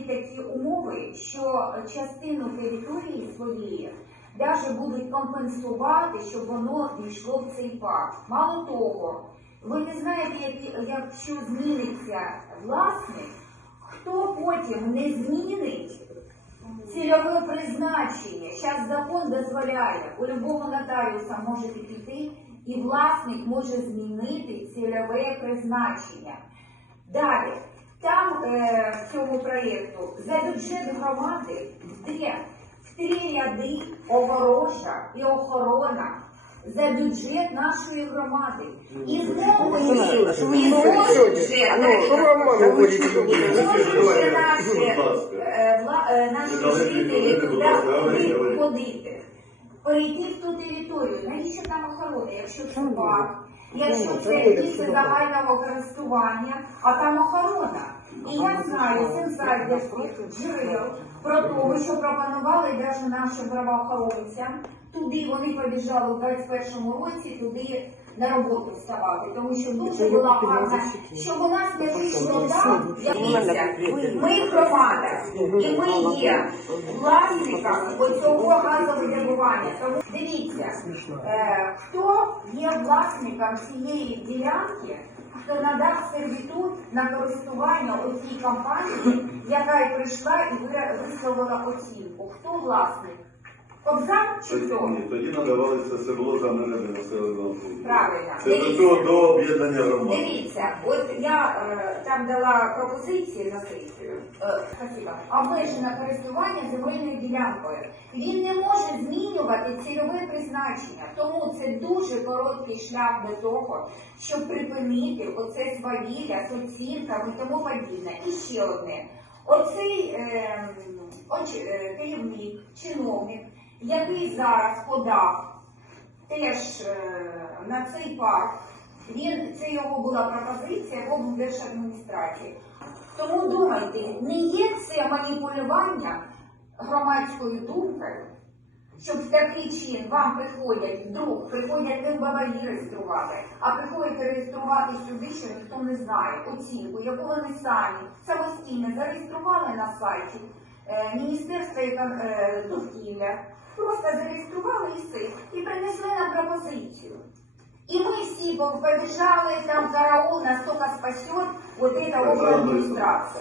створюють такі умови, що частину території своєї навіть будуть компенсувати, щоб воно війшло в цей парк. Мало того, ви не знаєте, якщо зміниться власник, хто потім не змінить цільове призначення. Зараз закон дозволяє, у любого нотаріуса можете піти, і власник може змінити цільове призначення. Далі, там е, в цьому проєкту за бюджет громади де в три ряди огорожа і охорона за бюджет нашої громади. І знову і Можуть наші, е, е, жителі туди ходити- ходити, перейти в ту територію. Навіщо там охорона, якщо це парк, якщо це місце загального користування, а там охорона. І я знаю з інсайдерських джерел про те, що пропонували навіть нашим правоохоронцям. Туди вони побіжали у 21-му році, туди на роботу вставати, тому що дуже була гарна, щоб у нас не вийшло так, дивіться, ми громада, і ми є власниками оцього газовидобування. Тому дивіться, е, хто є власником цієї ділянки, хто надав сервітут на користування оцій компанії, яка й прийшла і висловила оцінку. Хто власник? Кобзар чи хто? Ні, тоді надавалося село за межами населеного пункту. Правильно. Це до Дивіться. того до об'єднання громад. Дивіться, от я е, там дала пропозиції на сесію. Е, спасибо. Обмежене користування земельною ділянкою. Він не може змінювати цільове призначення, тому це дуже короткий шлях до того, щоб припинити оце свавілля з оцінками і тому подібне. І ще одне. Оцей е, оч- е, керівник, зараз подав теж е, на цей парк. Він це його була пропозиція в облдержадміністрації. Тому думайте, не є це маніпулювання громадською думкою, щоб в такий чин вам приходять, вдруг приходять не в бабаї реєструвати, а приходять реєструвати сюди, що ніхто не знає оцінку, яку вони самі самостійно зареєстрували на сайті Міністерства еко- е, довкілля. Просто зареєстрували і все, і принесли нам пропозицію. І ми всі побіжали там караул, настолько спасет вот эта обладміністрація.